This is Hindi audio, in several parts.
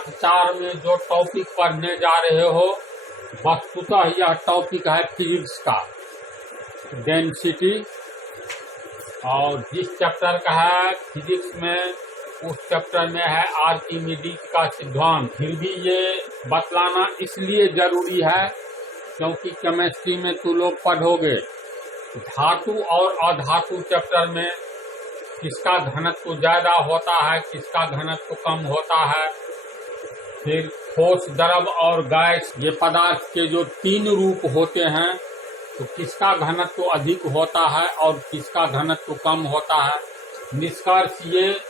पार्ट 4 में जो टॉपिक पढ़ने जा रहे हो, वस्तुतः यह टॉपिक है फिजिक्स का, डेंसिटी। और जिस चैप्टर का है फिजिक्स में, उस चैप्टर में है आर्किमिडीज का सिद्धांत। फिर भी ये बतलाना इसलिए जरूरी है क्योंकि केमिस्ट्री में तुम लोग पढ़ोगे धातु और अधातु चैप्टर में किसका घनत्व ज्यादा होता है, किसका घनत्व कम होता है। फिर ठोस, द्रव और गैस, ये पदार्थ के जो 3 रूप होते हैं, तो किसका घनत्व अधिक होता है और किसका घनत्व कम होता है। निष्कर्ष ये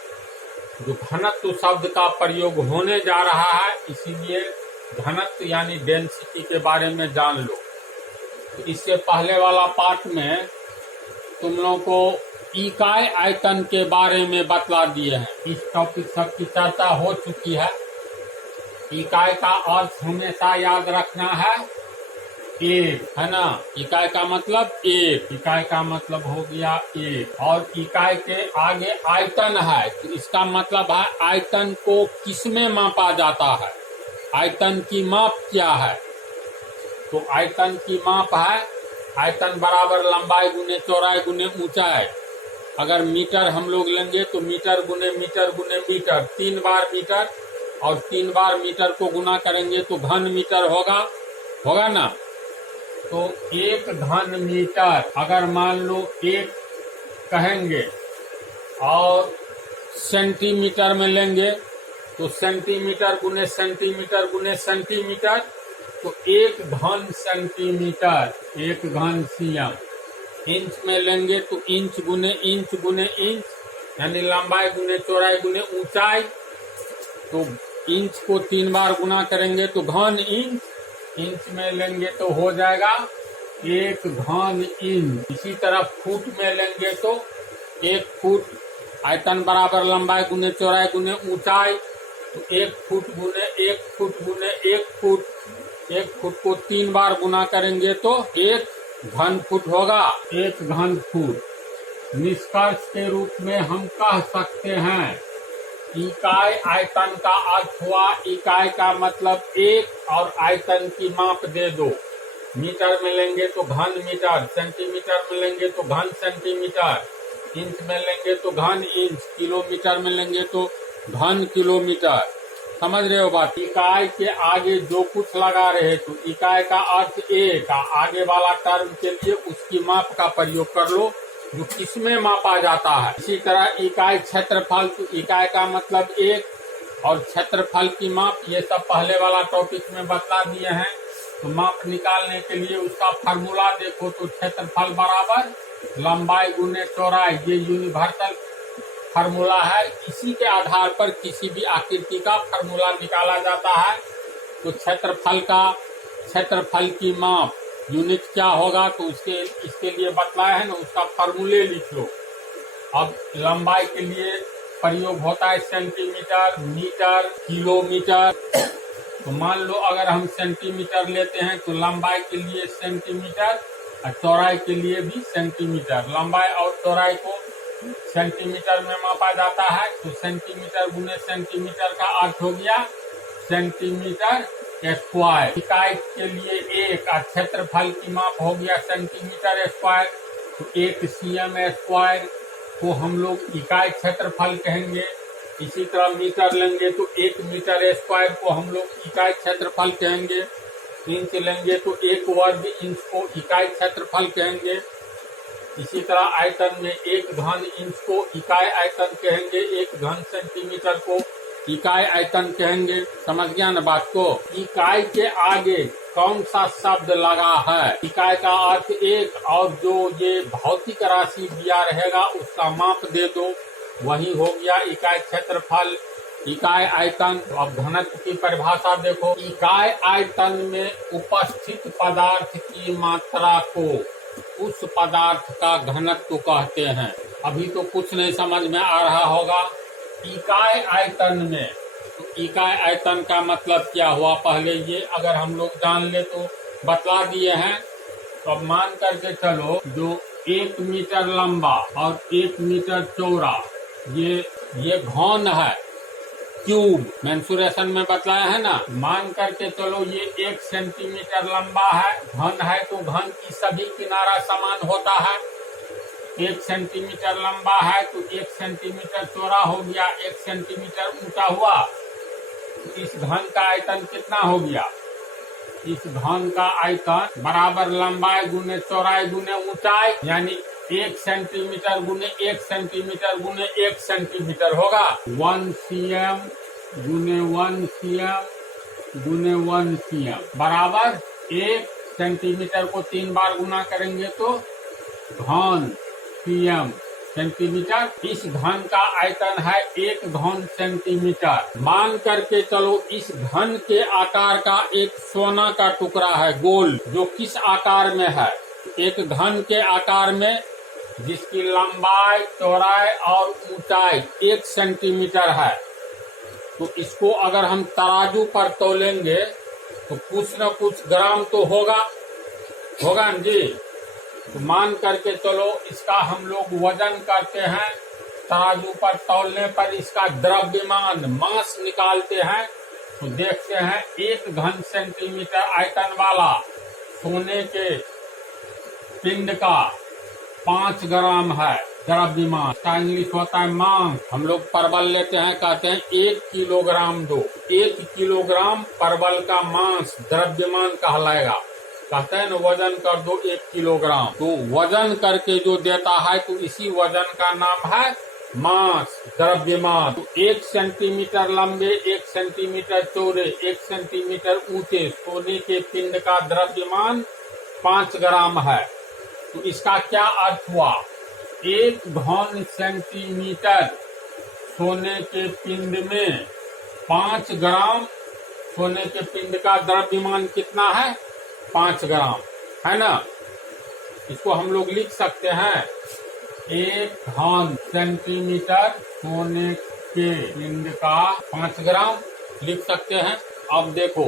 जो घनत्व शब्द का प्रयोग होने जा रहा है, इसीलिए घनत्व यानी डेंसिटी के बारे में जान लो। तो इससे पहले वाला पार्ट में तुम लोगों को इकाई आयतन के बारे में बतला दिए हैं। इस टॉपिक सब की चर्चा हो चुकी है। इकाई का अर्थ हमेशा याद रखना है एक, है ना। इकाई का मतलब एक, इकाई का मतलब हो गया एक। और इकाई के आगे आयतन है, तो इसका मतलब है आयतन को किसमें मापा जाता है, आयतन की माप क्या है। तो आयतन की माप है आयतन बराबर लंबाई गुने चौड़ाई गुने ऊंचाई। अगर मीटर हम लोग लेंगे तो मीटर गुने मीटर गुने मीटर, 3 बार मीटर, और 3 बार मीटर को गुना करेंगे तो घन मीटर होगा ना। तो 1 घन मीटर अगर मान लो 1 कहेंगे और सेंटीमीटर में लेंगे तो सेंटीमीटर गुने सेंटीमीटर गुने सेंटीमीटर, तो 1 घन सेंटीमीटर, 1 घन सीएम। इंच में लेंगे तो इंच गुने इंच गुने इंच, यानी लंबाई गुने चौड़ाई गुने ऊंचाई। तो इंच को 3 बार गुना करेंगे तो घन इंच, इंच में लेंगे तो हो जाएगा 1 घन इंच। इसी तरह फुट में लेंगे तो 1 फुट, आयतन बराबर लंबाई गुने चौड़ाई गुने ऊंचाई। तो 1 फुट गुने 1 फुट गुने 1 फुट, 1 फुट को 3 बार गुना करेंगे तो 1 घन फुट होगा, 1 घन फुट। निष्कर्ष के रूप में हम कह सकते हैं इकाई आयतन का अर्थ हुआ, इकाई का मतलब एक और आयतन की माप दे दो। मीटर में लेंगे तो घन मीटर, सेंटीमीटर में लेंगे तो घन सेंटीमीटर, इंच में लेंगे तो घन इंच, किलोमीटर में लेंगे तो घन किलोमीटर। समझ रहे हो बात। इकाई के आगे जो कुछ लगा रहे तो इकाई का अर्थ एक, आगे वाला टर्म के लिए उसकी माप का प्रयोग कर लो जो किसमें मापा जाता है। इसी तरह इकाई क्षेत्रफल, तो इकाई का मतलब एक और क्षेत्रफल की माप, ये सब पहले वाला टॉपिक में बता दिए हैं। तो माप निकालने के लिए उसका फार्मूला देखो तो क्षेत्रफल बराबर लंबाई गुने चौड़ाई, ये यूनिवर्सल फार्मूला है। इसी के आधार पर किसी भी आकृति का फार्मूला निकाला जाता है। तो क्षेत्रफल की माप यूनिट क्या होगा, तो इसके लिए बतलाया है ना, उसका फार्मूले लिख लो। अब लंबाई के लिए प्रयोग होता है सेंटीमीटर, मीटर, किलोमीटर। तो मान लो अगर हम सेंटीमीटर लेते हैं तो लंबाई के लिए सेंटीमीटर और चौड़ाई के लिए भी सेंटीमीटर। लंबाई और चौड़ाई को सेंटीमीटर में मापा जाता है, तो सेंटीमीटर गुने सेंटीमीटर का अर्थ हो गया सेंटीमीटर स्क्वायर। इकाई के लिए एक और क्षेत्रफल की माप हो गया सेंटीमीटर स्क्वायर। तो 1 सीएम स्क्वायर को हम लोग इकाई क्षेत्रफल कहेंगे। इसी तरह मीटर लेंगे तो 1 मीटर स्क्वायर को हम लोग इकाई क्षेत्रफल कहेंगे। इंच लेंगे तो 1 वर्ग इंच को इकाई क्षेत्रफल कहेंगे। इसी तरह आयतन में 1 घन इंच को इकाई आयतन कहेंगे, 1 घन सेंटीमीटर को इकाई आयतन कहेंगे। समझ गया ना बात को। इकाई के आगे कौन सा शब्द लगा है, इकाई का अर्थ एक, और जो ये भौतिक राशि दिया रहेगा उसका माप दे दो, वही हो गया इकाई क्षेत्रफल, इकाई आयतन। अब घनत्व की परिभाषा देखो, इकाई आयतन में उपस्थित पदार्थ की मात्रा को उस पदार्थ का घनत्व कहते हैं। अभी तो कुछ नहीं समझ में आ रहा होगा। इकाई आयतन में, तो इकाई आयतन का मतलब क्या हुआ, पहले ये अगर हम लोग जान ले तो बतला दिए हैं। तो अब मान करके चलो जो 1 मीटर लंबा और 1 मीटर चौड़ा ये घन है, क्यूब मेंसुरेशन में बताया है ना। मान करके चलो ये 1 सेंटीमीटर लंबा है, घन है तो घन की सभी किनारा समान होता है। 1 सेंटीमीटर लंबा है तो 1 सेंटीमीटर चौड़ा हो गया, 1 सेंटीमीटर ऊंचा हुआ। इस घन का आयतन कितना हो गया? इस घन का आयतन बराबर लंबाई गुने चौड़ाई गुने ऊंचाई, यानी 1 सेंटीमीटर गुने 1 सेंटीमीटर गुने 1 सेंटीमीटर होगा। 1 cm गुने 1 cm गुने 1 cm बराबर 1 सेंटीमीटर को 3 बार गुना करेंगे तो घन cm सेंटीमीटर। इस घन का आयतन है 1 घन सेंटीमीटर। मान करके चलो इस घन के आकार का एक सोना का टुकड़ा है गोल, जो किस आकार में है? एक घन के आकार में, जिसकी लंबाई चौड़ाई और ऊंचाई 1 सेंटीमीटर है। तो इसको अगर हम तराजू पर तौलेंगे तो कुछ न कुछ ग्राम तो होगा ना जी। तो मान करके चलो इसका हम लोग वजन करते हैं, तराजू पर तौलने पर इसका द्रव्यमान मास निकालते हैं। तो देखते हैं 1 घन सेंटीमीटर आयतन वाला सोने के पिंड का 5 ग्राम है द्रव्यमान। इसका इंग्लिश होता है मास। हम लोग परवल लेते हैं, कहते हैं 1 किलोग्राम दो। 1 किलोग्राम परवल का मास द्रव्यमान कहलाएगा। कहते हैं न वजन कर दो 1 किलोग्राम। तो वजन करके जो देता है तो इसी वजन का नाम है मास, द्रव्यमान। तो 1 सेंटीमीटर लंबे, 1 सेंटीमीटर चौड़े, 1 सेंटीमीटर ऊंचे सोने के पिंड का द्रव्यमान 5 ग्राम है। तो इसका क्या अर्थ हुआ? 1 घन सेंटीमीटर सोने के पिंड में 5 ग्राम सोने के पिंड का द्रव्यमान कितना है? 5 ग्राम, है ना। इसको हम लोग लिख सकते हैं 1 घन सेंटीमीटर सोने के पिंड का 5 ग्राम लिख सकते हैं। अब देखो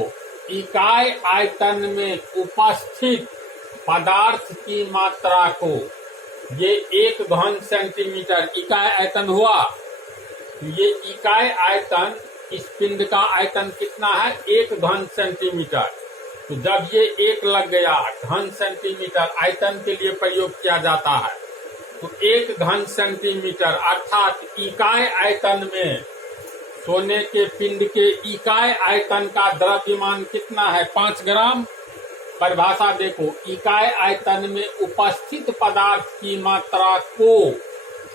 इकाई आयतन में उपस्थित पदार्थ की मात्रा को, ये 1 घन सेंटीमीटर इकाई आयतन हुआ। ये इकाई आयतन, इस पिंड का आयतन कितना है? 1 घन सेंटीमीटर। तो जब ये 1 लग गया, घन सेंटीमीटर आयतन के लिए प्रयोग किया जाता है। तो 1 घन सेंटीमीटर अर्थात इकाई आयतन में सोने के पिंड के इकाई आयतन का द्रव्यमान कितना है? 5 ग्राम। परिभाषा देखो, इकाई आयतन में उपस्थित पदार्थ की मात्रा को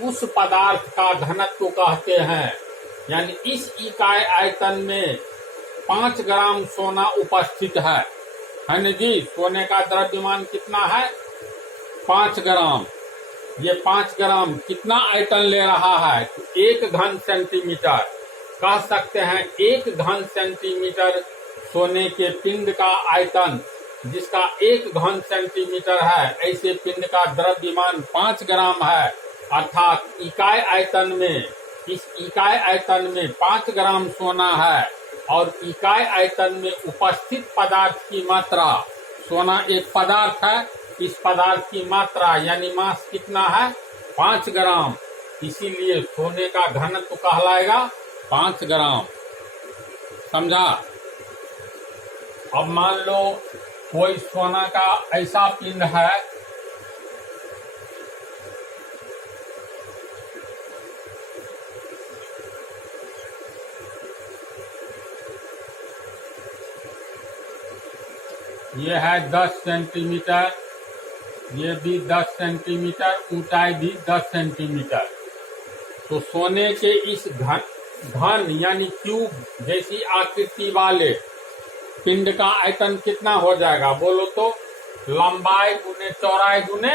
उस पदार्थ का घनत्व कहते हैं। यानी इस इकाई आयतन में 5 ग्राम सोना उपस्थित है न जी। सोने का द्रव्यमान कितना है? 5 ग्राम। ये 5 ग्राम कितना आयतन ले रहा है? तो 1 घन सेंटीमीटर। कह सकते हैं 1 घन सेंटीमीटर सोने के पिंड का आयतन, जिसका 1 घन सेंटीमीटर है, ऐसे पिंड का द्रव्यमान 5 ग्राम है। अर्थात इकाई आयतन में, इस इकाई आयतन में 5 ग्राम सोना है और इकाई आयतन में उपस्थित पदार्थ की मात्रा, सोना एक पदार्थ है, इस पदार्थ की मात्रा यानी मास कितना है? 5 ग्राम। इसीलिए सोने का घनत्व कहलाएगा 5 ग्राम। समझा? अब मान लो कोई सोना का ऐसा पिंड है, ये है 10 सेंटीमीटर, ये भी 10 सेंटीमीटर, ऊंचाई भी 10 सेंटीमीटर। तो सोने के इस घन यानी क्यूब जैसी आकृति वाले पिंड का आयतन कितना हो जाएगा? बोलो तो लंबाई गुने चौड़ाई गुने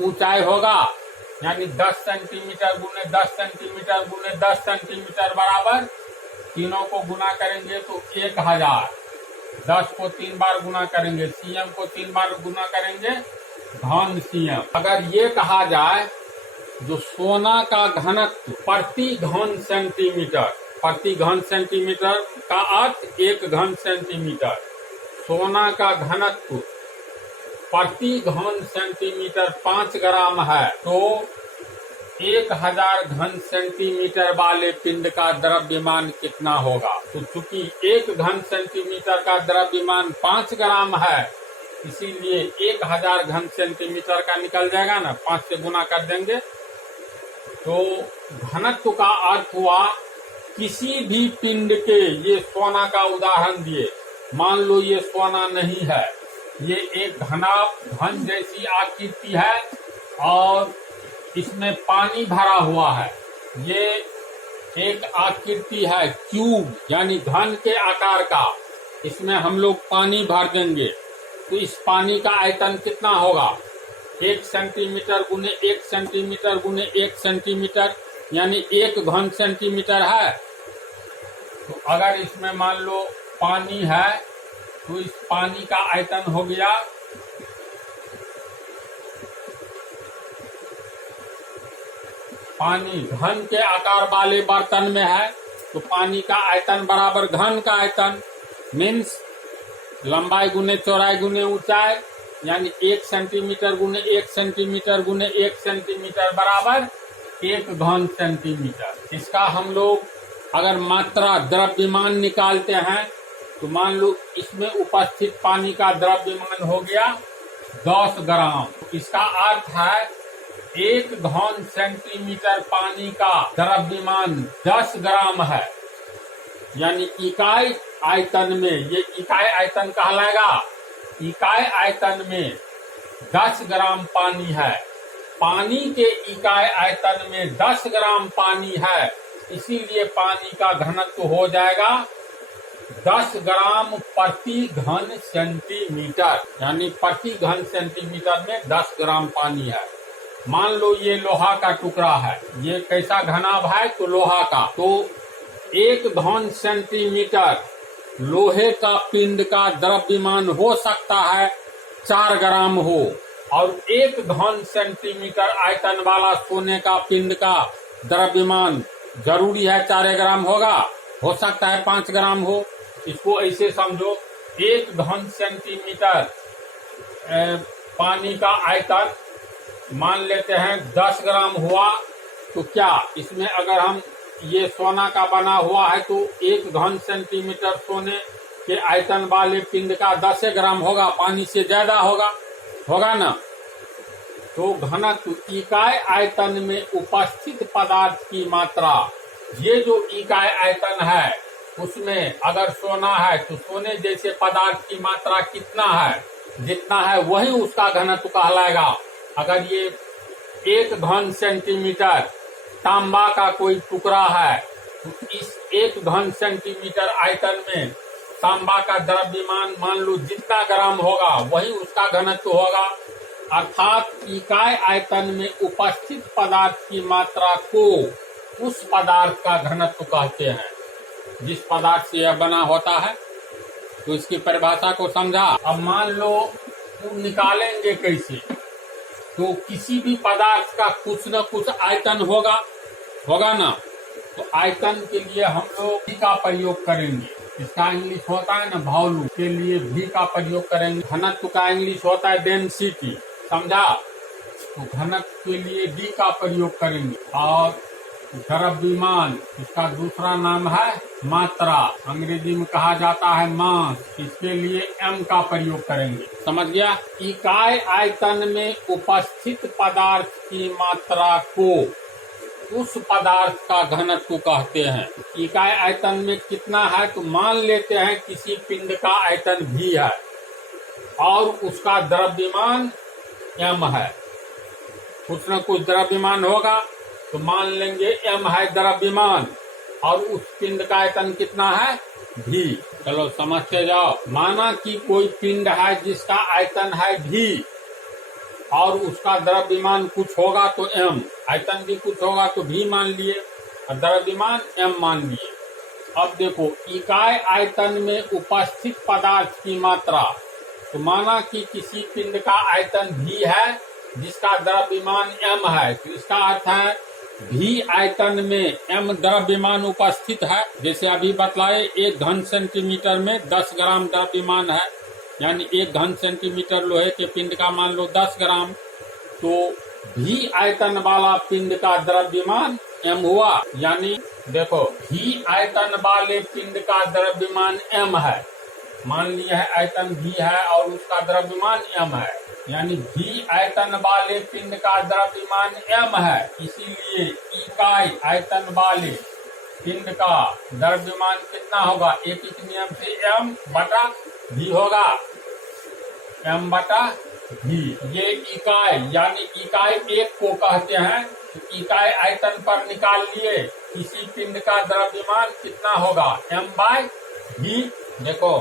ऊंचाई होगा। यानी 10 सेंटीमीटर गुने 10 सेंटीमीटर गुने 10 सेंटीमीटर बराबर, तीनों को गुना करेंगे तो 1000। 10 को 3 बार गुना करेंगे, सीएम को 3 बार गुना करेंगे, घन सीएम। अगर ये कहा जाए जो सोना का घनत्व प्रति घन सेंटीमीटर, प्रति घन सेंटीमीटर का अर्थ 1 घन सेंटीमीटर, सोना का घनत्व प्रति घन सेंटीमीटर 5 ग्राम है, तो 1000 घन सेंटीमीटर वाले पिंड का द्रव्यमान कितना होगा। तो चूंकि 1 घन सेंटीमीटर का द्रव्यमान 5 ग्राम है, इसीलिए 1000 घन सेंटीमीटर का निकल जाएगा ना, 5 से गुना कर देंगे। तो घनत्व का अर्थ हुआ किसी भी पिंड के, ये सोना का उदाहरण दिए, मान लो ये सोना नहीं है, ये एक घन जैसी आकृति है और इसमें पानी भरा हुआ है। ये एक आकृति है क्यूब यानी घन के आकार का, इसमें हम लोग पानी भर देंगे तो इस पानी का आयतन कितना होगा, 1 सेंटीमीटर गुने 1 सेंटीमीटर गुने 1 सेंटीमीटर यानी 1 घन सेंटीमीटर है। तो अगर इसमें मान लो पानी है तो इस पानी का आयतन हो गया पानी घन के आकार वाले बर्तन में है तो पानी का आयतन बराबर घन का आयतन, मीन्स लंबाई गुने चौड़ाई गुने ऊंचाई यानी 1 सेंटीमीटर गुने 1 सेंटीमीटर गुने 1 सेंटीमीटर बराबर 1 घन सेंटीमीटर। इसका हम लोग अगर मात्रा द्रव्यमान निकालते हैं तो मान लो इसमें उपस्थित पानी का द्रव्यमान हो गया 10 ग्राम। इसका अर्थ है 1 घन सेंटीमीटर पानी का द्रव्यमान 10 ग्राम है, यानी इकाई आयतन में, ये इकाई आयतन कहलाएगा, इकाई आयतन में 10 ग्राम पानी है। पानी के इकाई आयतन में 10 ग्राम पानी है, इसीलिए पानी का घनत्व हो जाएगा 10 ग्राम प्रति घन सेंटीमीटर, यानी प्रति घन सेंटीमीटर में 10 ग्राम पानी है। मान लो ये लोहा का टुकड़ा है, ये कैसा घनाभ है तो लोहा का, तो 1 घन सेंटीमीटर लोहे का पिंड का द्रव्यमान हो सकता है 4 ग्राम हो, और 1 घन सेंटीमीटर आयतन वाला सोने का पिंड का द्रव्यमान जरूरी है 4 ग्राम होगा, हो सकता है 5 ग्राम हो। इसको ऐसे समझो, 1 घन सेंटीमीटर पानी का आयतन मान लेते हैं 10 ग्राम हुआ, तो क्या इसमें अगर हम ये सोना का बना हुआ है तो 1 घन सेंटीमीटर सोने के आयतन वाले पिंड का 10 ग्राम होगा, पानी से ज्यादा होगा ना। तो घनत्व इकाई आयतन में उपस्थित पदार्थ की मात्रा, ये जो इकाई आयतन है उसमें अगर सोना है तो सोने जैसे पदार्थ की मात्रा कितना है, जितना है वही उसका घनत्व कहलाएगा। अगर ये 1 घन सेंटीमीटर तांबा का कोई टुकड़ा है तो इस 1 घन सेंटीमीटर आयतन में तांबा का द्रव्यमान मान लो जितना ग्राम होगा वही उसका घनत्व होगा। अर्थात इकाई आयतन में उपस्थित पदार्थ की मात्रा को उस पदार्थ का घनत्व कहते हैं जिस पदार्थ से यह बना होता है। तो इसकी परिभाषा को समझा। अब मान लो तो निकालेंगे कैसे, तो किसी भी पदार्थ का कुछ न कुछ आयतन होगा ना, तो आयतन के लिए हम लोग भी का प्रयोग करेंगे। इसका इंग्लिश होता है ना वॉल्यूम, के लिए भी का प्रयोग करेंगे। घनत्व का इंग्लिश होता है डेंसिटी, समझा। तो घनत्व के लिए डी का प्रयोग करेंगे। और द्रव्यमान, इसका दूसरा नाम है मात्रा, अंग्रेजी में कहा जाता है मास, इसके लिए एम का प्रयोग करेंगे। समझ गया। इकाई आयतन में उपस्थित पदार्थ की मात्रा को उस पदार्थ का घनत्व कहते हैं। इकाई आयतन में कितना है तो मान लेते हैं किसी पिंड का आयतन भी है और उसका द्रव्यमान एम है, कुछ न कुछ द्रव्यमान होगा तो मान लेंगे एम है द्रव्यमान और उस पिंड का आयतन कितना है भी। चलो समझते जाओ। माना कि कोई पिंड है जिसका आयतन है भी और उसका द्रव्यमान कुछ होगा तो एम, आयतन भी कुछ होगा तो भी मान लिए और द्रव्यमान एम मान लिए। अब देखो इकाई आयतन में उपस्थित पदार्थ की मात्रा, तो माना कि किसी पिंड का आयतन भी है जिसका द्रव्यमान एम है, तो इसका अर्थ है भी आयतन में एम द्रव्यमान उपस्थित है। जैसे अभी बतलाए 1 घन सेंटीमीटर में 10 ग्राम द्रव्यमान है, यानी 1 घन सेंटीमीटर लोहे के पिंड का मान लो 10 ग्राम, तो भी आयतन वाला पिंड का द्रव्यमान m हुआ। यानी देखो भी आयतन वाले पिंड का द्रव्यमान m है, मान लिया है आयतन v है और उसका द्रव्यमान m है, यानी भी आयतन वाले पिंड का द्रव्यमान m है, इसीलिए इकाई आयतन वाले पिंड का द्रव्यमान कितना होगा, एक नियम से m बटा v होगा, m बटा v। ये इकाई यानी इकाई एक को कहते हैं। इकाई आयतन पर निकाल लिए किसी पिंड का द्रव्यमान कितना होगा, m बाय v। देखो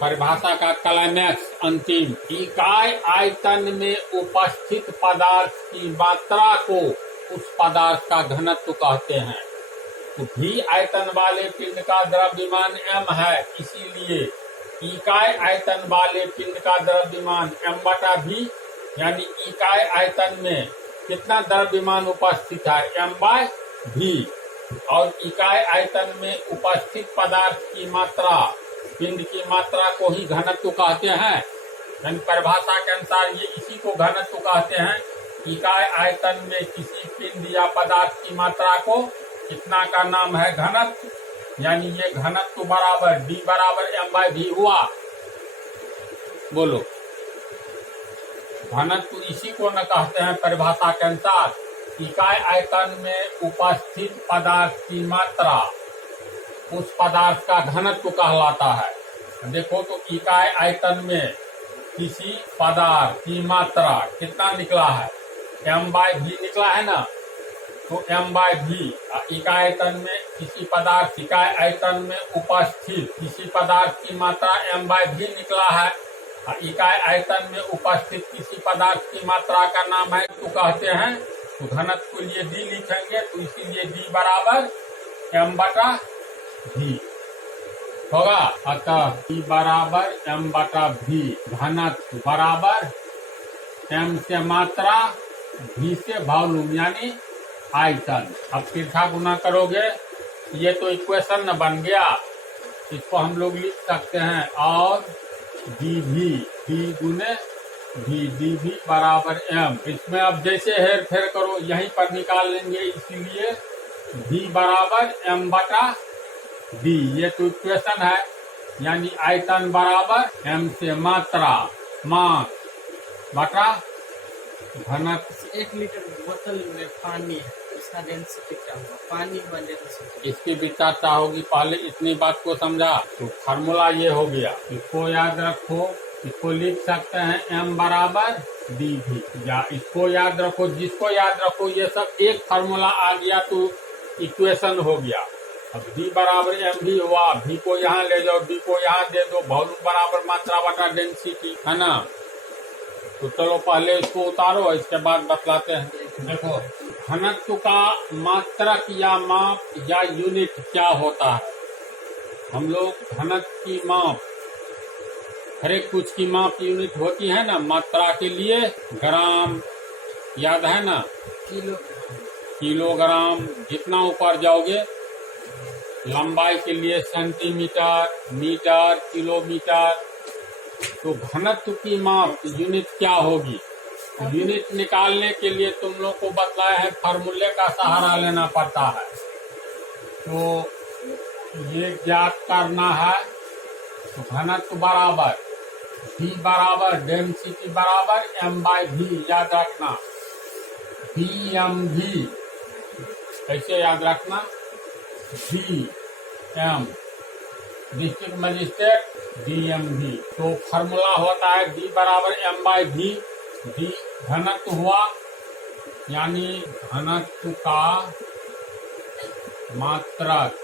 परिभाषा का क्लाइमैक्स अंतिम, इकाई आयतन में उपस्थित पदार्थ की मात्रा को उस पदार्थ का घनत्व कहते हैं। तो भी आयतन वाले पिंड का द्रव्यमान m है, इसीलिए इकाई आयतन वाले पिंड का द्रव्यमान m बटा v, यानी इकाई आयतन में कितना द्रव्यमान उपस्थित है, m बाय v। और इकाई आयतन में उपस्थित पदार्थ की मात्रा, पिंड की मात्रा को ही घनत्व कहते हैं। यानी परिभाषा के अनुसार ये इसी को घनत्व कहते हैं। इकाई आयतन में किसी पिंड या पदार्थ की मात्रा को कितना का नाम है, घनत्व। यानी ये घनत्व बराबर d बराबर m बाय v हुआ। बोलो घनत्व इसी को न कहते हैं परिभाषा के अनुसार, इकाई आयतन में उपस्थित पदार्थ की मात्रा उस पदार्थ का घनत्व कहलाता है। देखो तो इकाई आयतन में किसी पदार्थ की मात्रा कितना निकला है, m बाय v निकला है ना, तो m बाय v। इकाई आयतन में किसी पदार्थ, इकाई आयतन में उपस्थित किसी पदार्थ की मात्रा m बाय v निकला है। इकाई आयतन में उपस्थित किसी पदार्थ की मात्रा का नाम है तो कहते हैं, तो घनत्व के लिए d लिखेंगे, तो इसीलिए d बराबर m बटा v होगा। अतः d बराबर m बटा v, घनत्व बराबर m से मात्रा v से वॉल्यूम यानी आयतन। अब तिरछा गुना करोगे, ये तो इक्वेशन न बन गया, इसको हम लोग लिख सकते हैं और dv d गुने v, dv बराबर m। इसमें अब जैसे हेर फेर करो यहीं पर निकाल लेंगे, इसीलिए v बराबर m बटा d, ये तो इक्वेशन है। यानी आयतन बराबर m से मात्रा मास बटा घनत्व। 1 लीटर बोतल में पानी है, इसका डेंसिटी क्या होगा, पानी का डेंसिटी। इसकी भी चर्चा होगी, पहले इतनी बात को समझा। तो फार्मूला ये हो गया, इसको याद रखो, इसको लिख सकते हैं m बराबर dv, या इसको याद रखो, जिसको याद रखो ये सब एक फार्मूला आ गया तो इक्वेशन हो गया। अब d बराबर mv हुआ, v को यहाँ ले जाओ, d को यहाँ दे दो, वॉल्यूम बराबर मात्रा बटा डेंसिटी, है ना। तो चलो पहले इसको उतारो, इसके बाद बतलाते हैं। देखो घनत्व का मात्रक या माप या यूनिट क्या होता है। हम लोग घनत्व की माप, हर एक कुछ की माप यूनिट होती है ना। मात्रा के लिए ग्राम याद है ना, किलोग्राम, जितना ऊपर जाओगे। लंबाई के लिए सेंटीमीटर, मीटर, किलोमीटर। तो घनत्व की माप यूनिट क्या होगी, यूनिट निकालने के लिए तुम लोग को बतलाया है फार्मूले का सहारा लेना पड़ता है। तो ये ज्ञात करना है, तो घनत्व बराबर v बराबर डेंसिटी बराबर m बाय v, याद रखना VMV, कैसे याद रखना, VM डिस्ट्रिक्ट मजिस्ट्रेट DMV। तो फार्मूला होता है d बराबर m बाय v, d घनत्व हुआ, यानी घनत्व का मात्रक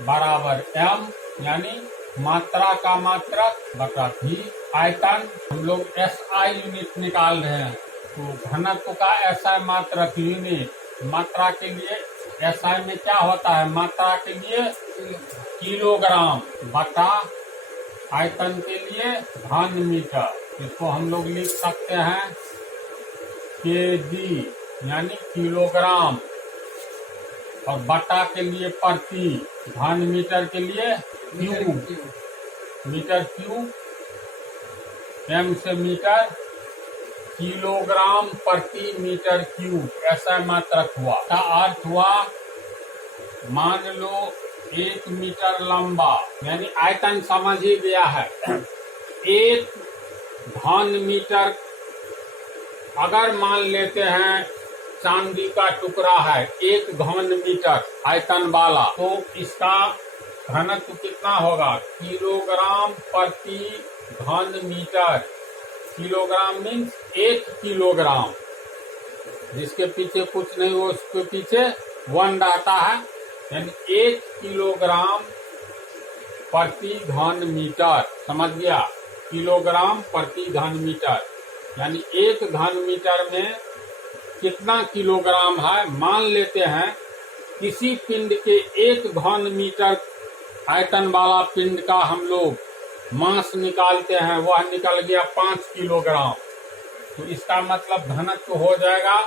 बराबर m, यानी मात्रा का मात्रक बटा v। आयतन हम लोग SI यूनिट निकाल रहे हैं, तो घनत्व का SI मात्रक यूनिट, मात्रा के लिए SI में क्या होता है, मात्रा के लिए किलोग्राम बटा आयतन के लिए घन मीटर। इसको हम लोग लिख सकते हैं kg यानी किलोग्राम, और बटा के लिए प्रति, घन मीटर के लिए क्यूब, मीटर क्यूब, m से मीटर किलोग्राम प्रति मीटर क्यूब, ऐसा मात्रक हुआ। का अर्थ हुआ, मान लो 1 मीटर लंबा, यानी आयतन समझ ही गया है। 1 घन मीटर अगर मान लेते हैं चांदी का टुकड़ा है 1 घन मीटर आयतन वाला, तो इसका घनत्व कितना होगा? किलोग्राम प्रति घन मीटर। किलोग्राम मीन्स 1 किलोग्राम, जिसके पीछे कुछ नहीं हो उसके पीछे 1 रहता है, यानी 1 किलोग्राम प्रति घन मीटर। समझ गया? किलोग्राम प्रति घन मीटर, यानी 1 घन मीटर में कितना किलोग्राम है। मान लेते हैं किसी पिंड के 1 घन मीटर आयतन वाला पिंड का हम लोग मास निकालते हैं, वह निकल गया 5 किलोग्राम। तो इसका मतलब घनत्व हो जाएगा,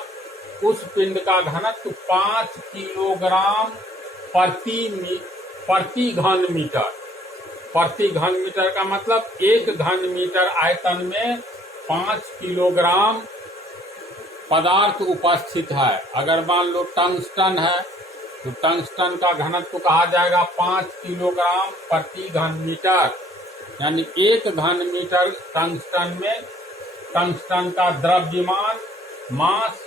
उस पिंड का घनत्व 5 किलोग्राम प्रति घन मीटर। प्रति घन मीटर का मतलब 1 घन मीटर आयतन में 5 किलोग्राम पदार्थ उपस्थित है। अगर मान लो टंगस्टन है तो टंगस्टन का घनत्व कहा जाएगा 5 किलोग्राम प्रति घन मीटर, यानी 1 घन मीटर टंगस्टन में टंगस्टन का द्रव्यमान मास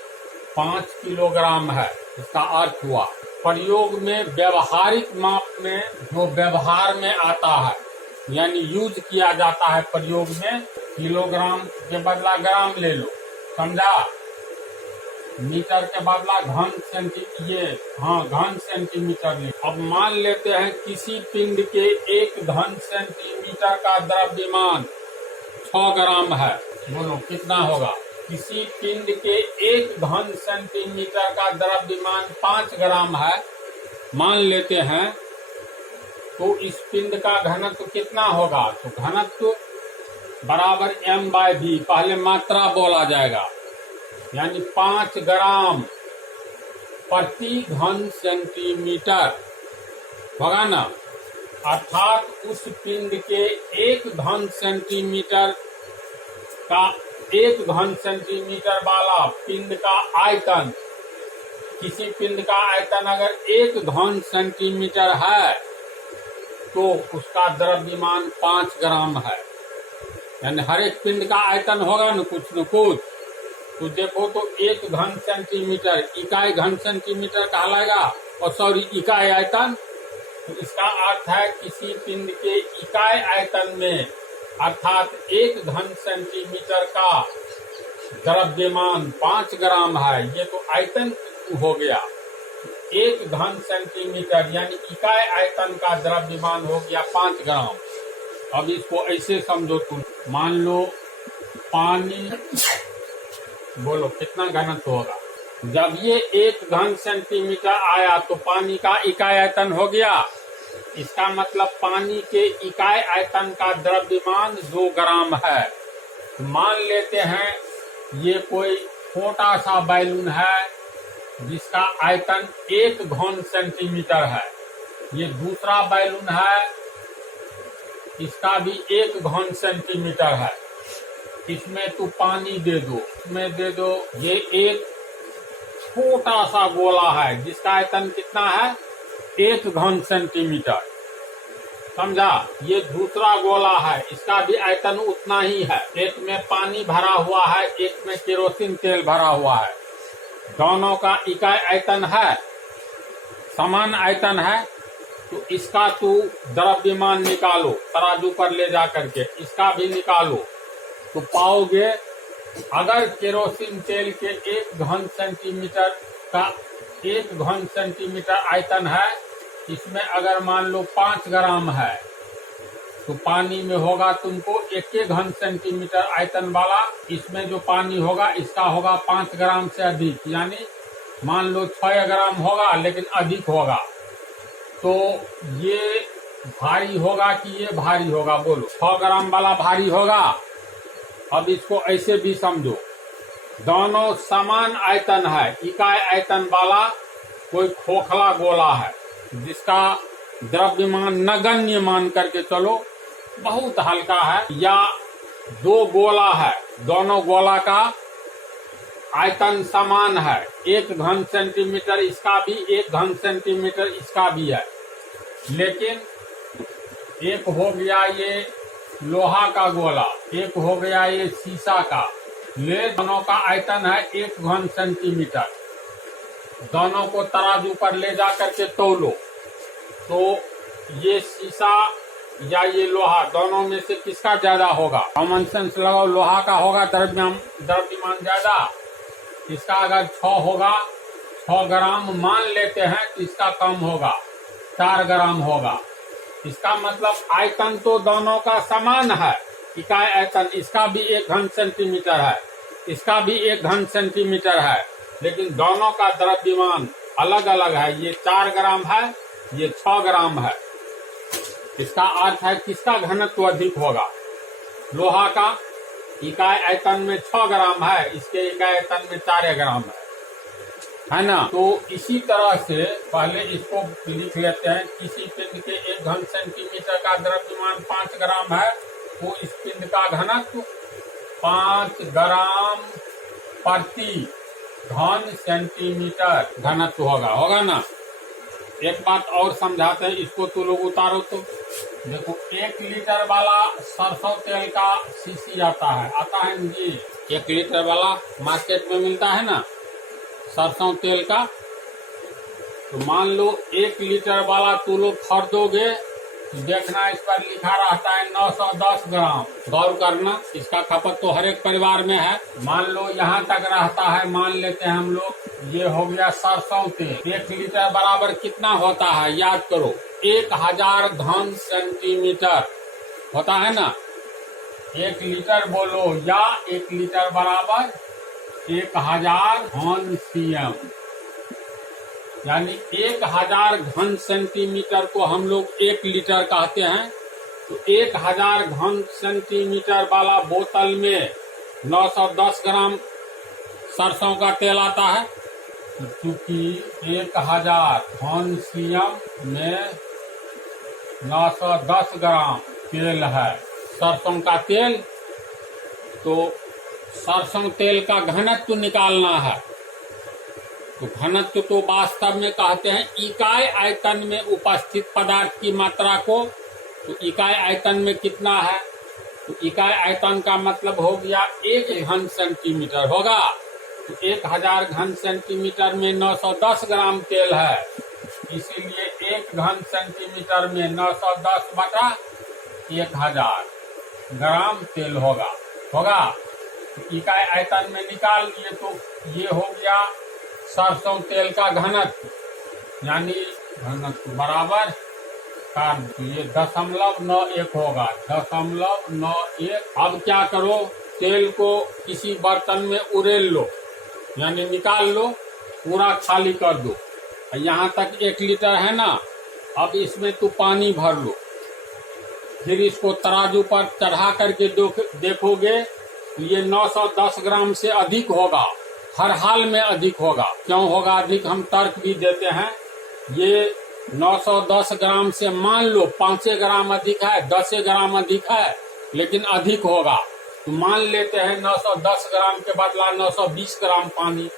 5 किलोग्राम है। इसका अर्थ हुआ प्रयोग में, व्यवहारिक माप में जो व्यवहार में आता है, यानी यूज किया जाता है प्रयोग में, किलोग्राम के बदला ग्राम ले लो, समझा? मीटर के बदला घन सेंटीमीटर ले। अब मान लेते हैं किसी पिंड के 1 घन सेंटीमीटर का द्रव्यमान 6 ग्राम है। बोलो कितना होगा? किसी पिंड के 1 घन सेंटीमीटर का द्रव्यमान 5 ग्राम है, मान लेते हैं, तो इस पिंड का घनत्व कितना होगा? तो घनत्व बराबर m/v, पहले मात्रा बोला जाएगा, यानी 5 ग्राम प्रति घन सेंटीमीटर होगा ना। अर्थात उस पिंड के 1 घन सेंटीमीटर का 1 घन सेंटीमीटर वाला पिंड का आयतन, किसी पिंड का आयतन अगर 1 घन सेंटीमीटर है तो उसका द्रव्यमान 5 ग्राम है। यानी हर एक पिंड का आयतन होगा न कुछ। तो देखो तो 1 घन सेंटीमीटर इकाई घन सेंटीमीटर कहलाएगा, और सॉरी इकाई आयतन। तो इसका अर्थ है किसी पिंड के इकाई आयतन में, अर्थात 1 घन सेंटीमीटर का द्रव्यमान 5 ग्राम है। ये तो आयतन हो गया। 1 घन सेंटीमीटर यानी इकाई आयतन का द्रव्यमान हो गया 5 ग्राम। अब इसको ऐसे समझो तुम, मान लो पानी, बोलो कितना घनत्व होगा? जब ये 1 घन सेंटीमीटर आया तो पानी का इकाई आयतन हो गया। इसका मतलब पानी के इकाई आयतन का द्रव्यमान 2 ग्राम है। तो मान लेते हैं ये कोई छोटा सा बैलून है जिसका आयतन 1 घन सेंटीमीटर है। ये दूसरा बैलून है, इसका भी 1 घन सेंटीमीटर है। इसमें तू पानी दे दो, इसमें दे दो। ये एक छोटा सा गोला है जिसका आयतन कितना है? 1 घन सेंटीमीटर, समझा? ये दूसरा गोला है, इसका भी आयतन उतना ही है। एक में पानी भरा हुआ है, एक में केरोसिन तेल भरा हुआ है। दोनों का इकाई आयतन है, समान आयतन है। तो इसका तू द्रव्यमान निकालो, तराजू पर ले जा करके इसका भी निकालो, तो पाओगे अगर केरोसिन तेल के 1 घन सेंटीमीटर का 1 घन सेंटीमीटर आयतन है, इसमें अगर मान लो 5 ग्राम है, तो पानी में होगा तुमको 1 घन सेंटीमीटर आयतन वाला। इसमें जो पानी होगा इसका होगा 5 ग्राम से अधिक, यानी मान लो 6 ग्राम होगा लेकिन अधिक होगा। तो ये भारी होगा कि ये भारी होगा? बोलो 6 ग्राम वाला भारी होगा। अब इसको ऐसे भी समझो, दोनों समान आयतन है, इकाई आयतन वाला कोई खोखला गोला है जिसका द्रव्यमान नगण्य मान करके चलो, बहुत हल्का है, या 2 गोला है, दोनों गोला का आयतन समान है, 1 घन सेंटीमीटर इसका भी, 1 घन सेंटीमीटर इसका भी है, लेकिन एक हो गया ये लोहा का गोला, एक हो गया ये शीशा का, ले दोनों का आयतन है 1 घन सेंटीमीटर। दोनों को तराजू पर ले जा करके तौलो, तो ये शीशा या ये लोहा दोनों में से किसका ज्यादा होगा? कॉमन सेंस लगाओ, लोहा का होगा द्रव्यमान ज्यादा। इसका अगर 6 होगा, 6 ग्राम मान लेते हैं तो इसका कम होगा, 4 ग्राम होगा। इसका मतलब आयतन तो दोनों का समान है, इकाई आयतन। इसका भी 1 घन सेंटीमीटर है, इसका भी 1 घन सेंटीमीटर है, लेकिन दोनों का द्रव्यमान अलग अलग है। ये 4 ग्राम है, ये 6 ग्राम है। इसका अर्थ है किसका घनत्व अधिक होगा? लोहा का इकाई आयतन में 6 ग्राम है, इसके इकाई आयतन में 4 ग्राम है ना। तो इसी तरह से पहले इसको लिख लेते हैं। किसी पिंड के 1 घन सेंटीमीटर का द्रव्यमान 5 ग्राम है, तो इस पिंड का घनत्व 5 ग्राम प्रति घन सेंटीमीटर घनत्व होगा ना। एक बात और समझाते हैं, इसको तो लोग उतारो। तो देखो, 1 लीटर वाला सरसों तेल का शीशी आता है जी, 1 लीटर वाला मार्केट में मिलता है ना सरसों तेल का। तो मान लो 1 लीटर वाला तू लोग खरीदोगे, देखना इस पर लिखा रहता है 910 ग्राम। गौर करना, इसका खपत तो हर एक परिवार में है। मान लो यहाँ तक रहता है, मान लेते हैं हम लोग, ये हो गया सरसों तेल। 1 लीटर बराबर कितना होता है? याद करो, 1000 घन सेंटीमीटर होता है ना। 1 लीटर बोलो, या 1 लीटर बराबर 1000 घन सीएम, यानी 1000 घन सेंटीमीटर को हम लोग 1 लीटर कहते हैं। तो 1000 घन सेंटीमीटर वाला बोतल में 910 ग्राम सरसों का तेल आता है। क्योंकि 1000 घन सीएम में 910 ग्राम तेल है सरसों का तेल, तो सरसों तेल का घनत्व निकालना है। तो घनत्व तो वास्तव में कहते हैं इकाई आयतन में उपस्थित पदार्थ की मात्रा को। तो इकाई आयतन में कितना है? तो इकाई आयतन का मतलब हो गया 1 घन सेंटीमीटर होगा। तो 1000 घन सेंटीमीटर में 910 ग्राम तेल है, इसीलिए 1 घन सेंटीमीटर में 910 बटा 1000 ग्राम तेल होगा। तो इकाई आयतन में निकाल लिए, तो ये हो गया सरसों तेल का घनत्व, यानी घनत्व बराबर ये 0.91 होगा, 0.91। अब क्या करो, तेल को किसी बर्तन में उड़ेल लो, यानी निकाल लो, पूरा खाली कर दो। यहाँ तक 1 लीटर है ना, अब इसमें तो पानी भर लो। फिर इसको तराजू पर चढ़ा करके देखोगे, ये 910 ग्राम से अधिक होगा, हर हाल में अधिक होगा। क्यों होगा अधिक, हम तर्क भी देते हैं। ये 910 ग्राम से मान लो 5 ग्राम अधिक है, 10 ग्राम अधिक है, लेकिन अधिक होगा। तो मान लेते हैं 910 ग्राम के बदला 920 ग्राम पानी।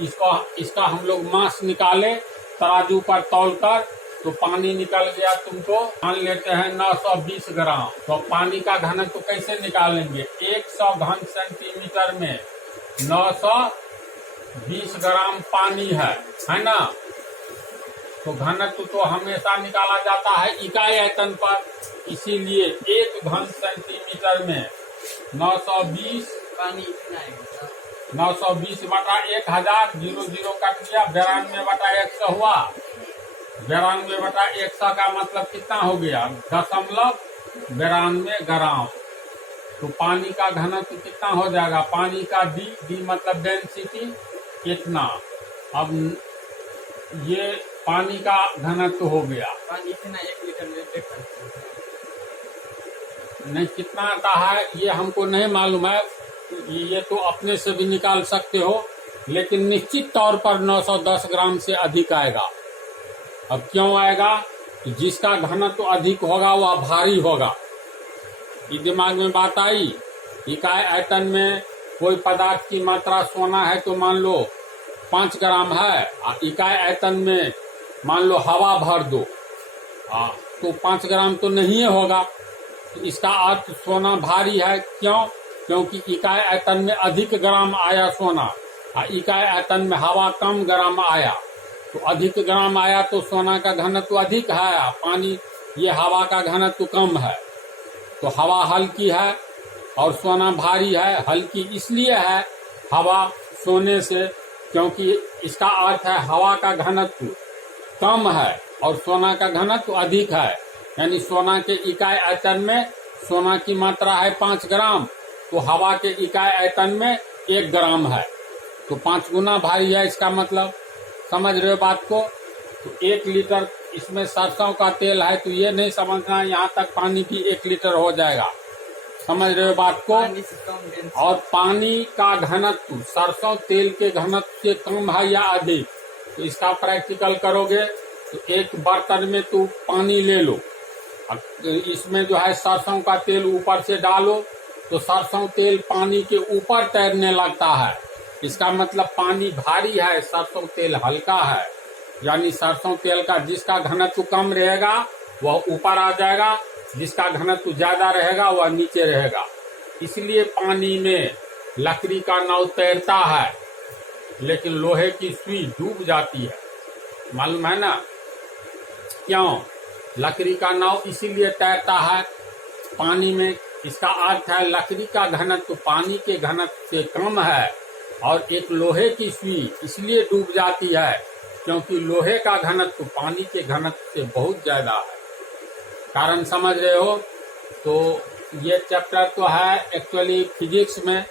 इसका हम लोग मास निकाले तराजू पर तौल कर, तो पानी निकल गया तुमको, मान लेते हैं 920 ग्राम। तो पानी का घनत्व तो कैसे निकालेंगे? 100 घन सेंटीमीटर में 920 ग्राम पानी है ना। तो घनत्व तो हमेशा निकाला जाता है इकाई आयतन पर, इसीलिए 1 घन सेंटीमीटर में 920 पानी इतना है। 920 बटा 1000, 0 कट गया, 92 बटा 100 हुआ। 92 बटा 100 का मतलब कितना हो गया? 0.92 ग्राम। तो पानी का घनत्व कितना हो जाएगा? पानी का डी मतलब डेंसिटी कितना। अब ये पानी का घनत्व हो गया, पानी इतना 1 लीटर में नहीं कितना आता है ये हमको नहीं मालूम है, ये तो अपने से भी निकाल सकते हो, लेकिन निश्चित तौर पर 910 ग्राम से अधिक आएगा। अब क्यों आएगा? जिसका घनत्व अधिक होगा वह भारी होगा। ये दिमाग में बात आई। इकाई आयतन में कोई पदार्थ की मात्रा सोना है तो मान लो 5 ग्राम है, इकाई आयतन में मान लो हवा भर दो, तो 5 ग्राम तो नहीं होगा। तो इसका अर्थ सोना भारी है। क्यों? क्योंकि इकाई आयतन में अधिक ग्राम आया सोना, इकाई आयतन में हवा कम ग्राम आया। तो अधिक ग्राम आया तो सोना का घनत्व अधिक है, पानी ये हवा का घनत्व कम है। तो हवा हल्की है और सोना भारी है। हल्की इसलिए है हवा सोने से, क्योंकि इसका अर्थ है हवा का घनत्व कम है और सोना का घनत्व अधिक है। यानी सोना के इकाई आयतन में सोना की मात्रा है 5 ग्राम, तो हवा के इकाई आयतन में 1 ग्राम है, तो 5 गुना भारी है। इसका मतलब समझ रहे हो बात को? तो 1 लीटर इसमें सरसों का तेल है, तो ये नहीं समझना यहाँ तक पानी भी 1 लीटर हो जाएगा। समझ रहे हो बात को? पानी से कम डेंसिटी। और पानी का घनत्व सरसों तेल के घनत्व से कम है या अधिक? तो इसका प्रैक्टिकल करोगे तो एक बर्तन में तू पानी ले लो, इसमें जो है सरसों का तेल ऊपर से डालो, तो सरसों तेल पानी के ऊपर तैरने लगता है। इसका मतलब पानी भारी है, सरसों तेल हल्का है। यानी सरसों तेल का जिसका घनत्व कम रहेगा वह ऊपर आ जाएगा, जिसका घनत्व ज्यादा रहेगा वह नीचे रहेगा। इसलिए पानी में लकड़ी का नाव तैरता है, लेकिन लोहे की सुई डूब जाती है। मालूम है ना क्यों? लकड़ी का नाव इसीलिए तैरता है पानी में। इसका अर्थ है लकड़ी का घनत्व पानी के घनत्व से कम है, और एक लोहे की सुई इसलिए डूब जाती है क्योंकि लोहे का घनत्व पानी के घनत्व से बहुत ज्यादा है। कारण समझ रहे हो? तो ये चैप्टर तो है एक्चुअली फिजिक्स में,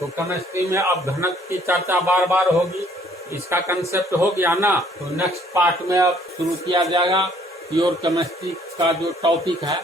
तो केमिस्ट्री में अब घनत्व की चर्चा बार बार होगी। इसका कंसेप्ट हो गया ना, तो नेक्स्ट पार्ट में अब शुरू किया जाएगा प्योर केमिस्ट्री का जो टॉपिक है।